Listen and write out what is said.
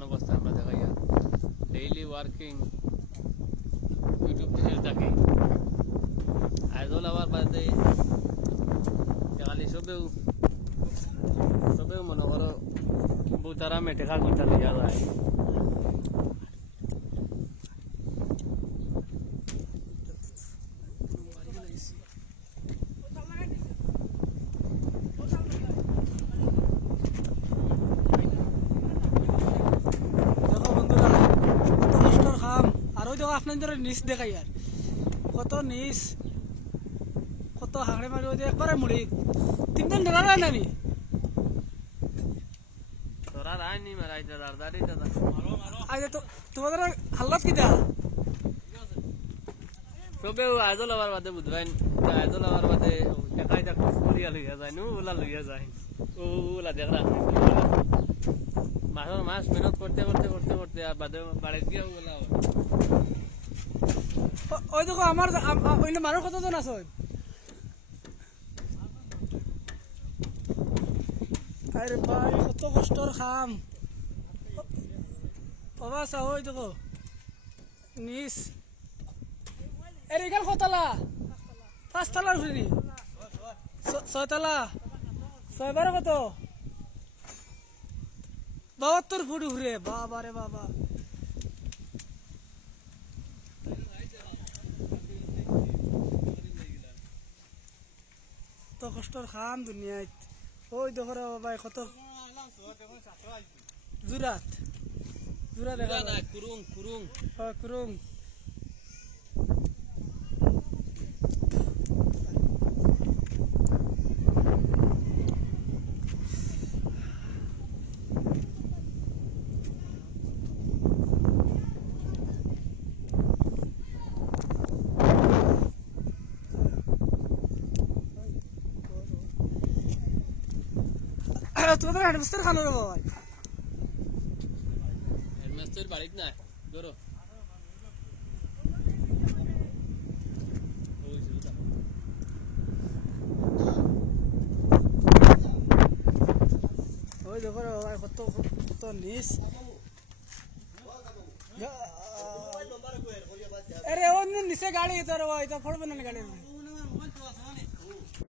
বর্তমান অবস্থা আমরা দেখাই ডেইলি ওয়ার্কিং ইউটিউব চ্যানেল থাকে আইজল আবার বাদে খালি সবেও মনে করো বুতারা মেটেকা গুতা লিয়া যায় আপনাদের নিচ দেখাই আর কত নিচ কত হাঁকড়ে মারি একবারে মুড়ি তিনজন ধরা যায় নানি তোরা রায়নি মারাই দাঁড়ি দাদা আজ তো তোমাদের হাল্লাত কিটা সবে আইজল আবার বাদে বুঝবেন আইজল আবার বাদে দেখাই থাকতো ফুলিয়া লইয়া যায় নু ওলা লইয়া যায় ওলা দেখরা মাস মেহনত করতে করতে করতে করতে আর বাদে বাড়ি গিয়ে ওলা ওই দেখো আমার অন্য মানুষ কতজন আছে আরে ভাই কত কষ্টর কাম বাবা চাও ওই দেখো নিচ এর এখান কতলা 5 তলার ফিরি 6 তলা 6 বারে কত 72 ফুট ঘুরে বাবা রে বাবা তো কষ্টর খাম দুনিয়ায় ওই দেখো রে বাবা কত জুরাত দেখা না কুরুং তোমাদের হেডমাস্টার খানো রে বাবা হেডমাস্টার বাড়িতে না ধরো ওই দেখো রে বাবা কত নিচ আরে ওই নিচে গাড়ি তোর ওই তো পড়বে না গাড়ি